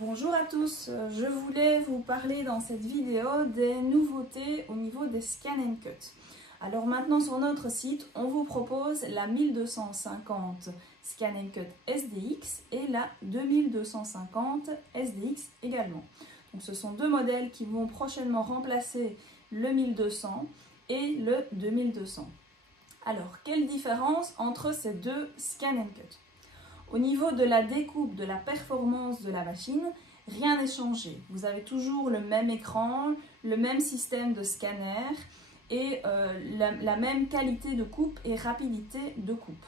Bonjour à tous, je voulais vous parler dans cette vidéo des nouveautés au niveau des Scan & Cut. Alors maintenant sur notre site, on vous propose la 1250 Scan & Cut SDX et la 2250 SDX également. Donc ce sont deux modèles qui vont prochainement remplacer le 1200 et le 2200. Alors quelle différence entre ces deux Scan & Cut? Au niveau de la découpe, de la performance de la machine, rien n'est changé. Vous avez toujours le même écran, le même système de scanner et la même qualité de coupe et rapidité de coupe.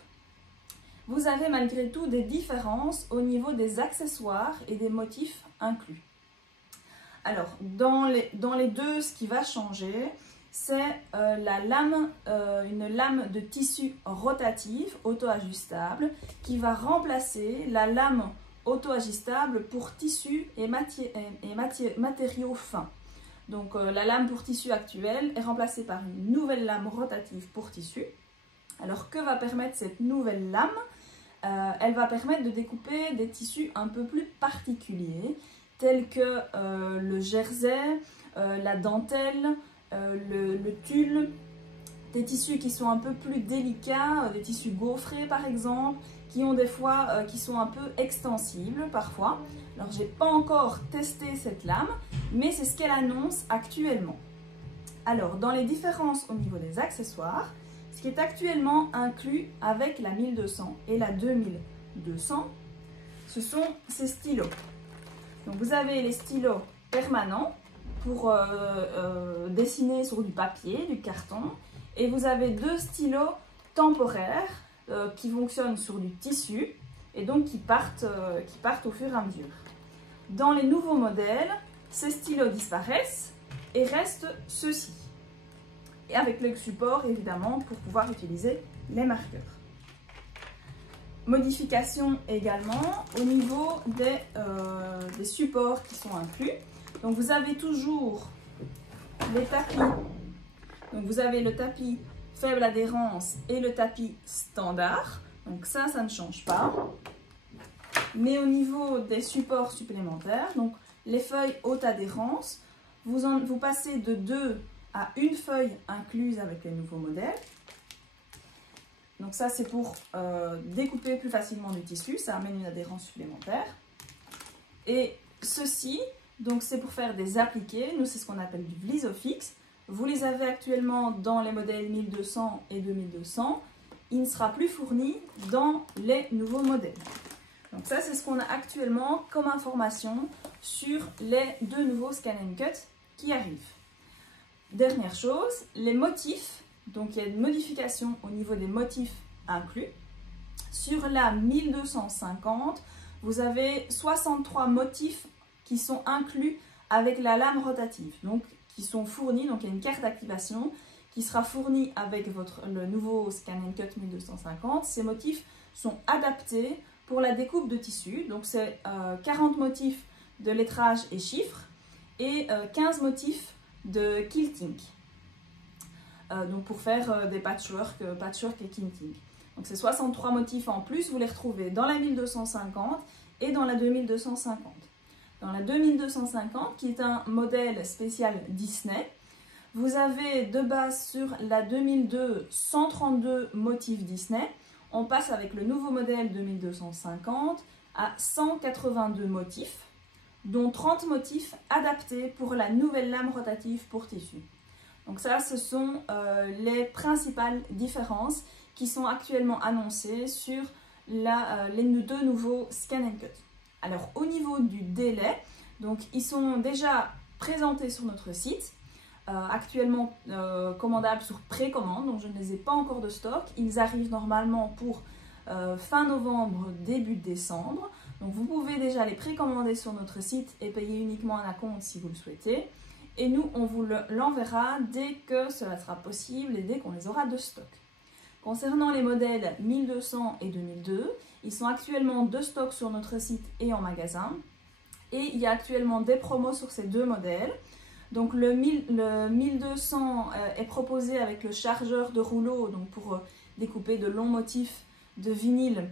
Vous avez malgré tout des différences au niveau des accessoires et des motifs inclus. Alors, dans les deux, ce qui va changer, c'est une lame de tissu rotative auto-ajustable qui va remplacer la lame auto-ajustable pour tissu et matériaux fins. Donc la lame pour tissu actuelle est remplacée par une nouvelle lame rotative pour tissu. Alors que va permettre cette nouvelle lame? Elle va permettre de découper des tissus un peu plus particuliers tels que le jersey, la dentelle, le tulle, des tissus qui sont un peu plus délicats, des tissus gaufrés par exemple, qui ont des fois qui sont un peu extensibles parfois. Alors j'ai pas encore testé cette lame, mais c'est ce qu'elle annonce actuellement. Alors dans les différences au niveau des accessoires, ce qui est actuellement inclus avec la 1200 et la 2200, ce sont ces stylos. Donc vous avez les stylos permanents pour dessiner sur du papier, du carton. Et vous avez deux stylos temporaires qui fonctionnent sur du tissu et donc qui partent au fur et à mesure. Dans les nouveaux modèles, ces stylos disparaissent et restent ceux-ci. Et avec le support évidemment pour pouvoir utiliser les marqueurs. Modification également au niveau des supports qui sont inclus. Donc vous avez toujours les tapis, donc vous avez le tapis faible adhérence et le tapis standard, donc ça ne change pas. Mais au niveau des supports supplémentaires, donc les feuilles haute adhérence, vous passez de 2 à 1 feuille incluse avec les nouveaux modèles. Donc ça c'est pour découper plus facilement du tissu, ça amène une adhérence supplémentaire. Et ceci, donc c'est pour faire des appliqués, nous c'est ce qu'on appelle du Vlisofix. Vous les avez actuellement dans les modèles 1200 et 2200. Il ne sera plus fourni dans les nouveaux modèles. Donc ça c'est ce qu'on a actuellement comme information sur les deux nouveaux Scan & Cut qui arrivent. Dernière chose, les motifs. Donc il y a une modification au niveau des motifs inclus. Sur la 1250, vous avez 63 motifs qui sont inclus avec la lame rotative, donc qui sont fournis, donc il y a une carte d'activation qui sera fournie avec le nouveau Scan & Cut 1250. Ces motifs sont adaptés pour la découpe de tissu, donc c'est 40 motifs de lettrage et chiffres et 15 motifs de quilting. Donc pour faire des patchwork et quilting. Donc c'est 63 motifs en plus, vous les retrouvez dans la 1250 et dans la 2250. Dans la 2250, qui est un modèle spécial Disney, vous avez de base sur la 2002 132 motifs Disney. On passe avec le nouveau modèle 2250 à 182 motifs, dont 30 motifs adaptés pour la nouvelle lame rotative pour tissu. Donc ça, ce sont les principales différences qui sont actuellement annoncées sur les deux nouveaux Scan & Cut. Alors au niveau du délai, donc ils sont déjà présentés sur notre site, actuellement commandables sur précommande, donc je ne les ai pas encore de stock. Ils arrivent normalement pour fin novembre, début décembre. Donc vous pouvez déjà les précommander sur notre site et payer uniquement un acompte si vous le souhaitez. Et nous, on vous l'enverra dès que cela sera possible et dès qu'on les aura de stock. Concernant les modèles 1200 et 2002, ils sont actuellement de stock sur notre site et en magasin. Et il y a actuellement des promos sur ces deux modèles. Donc le 1200 est proposé avec le chargeur de rouleau, donc pour découper de longs motifs de vinyle.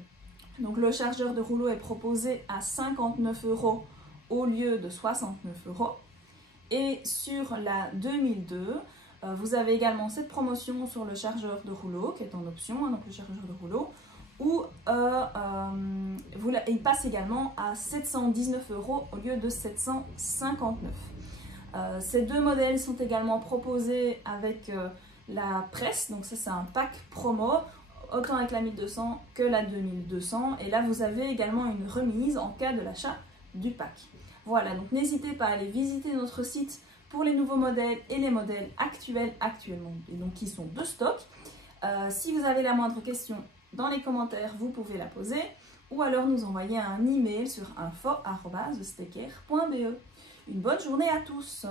Donc le chargeur de rouleau est proposé à 59 € au lieu de 69 €. Et sur la 2002, vous avez également cette promotion sur le chargeur de rouleau qui est en option, hein, donc le chargeur de rouleau, où il passe également à 719 € au lieu de 759 €. Ces deux modèles sont également proposés avec la presse, donc ça c'est un pack promo, autant avec la 1200 que la 2200, et là vous avez également une remise en cas de l'achat du pack. Voilà, donc n'hésitez pas à aller visiter notre site pour les nouveaux modèles et les modèles actuellement, et donc qui sont de stock. Si vous avez la moindre question dans les commentaires, vous pouvez la poser, ou alors nous envoyer un email sur info@stecker.be. Une bonne journée à tous!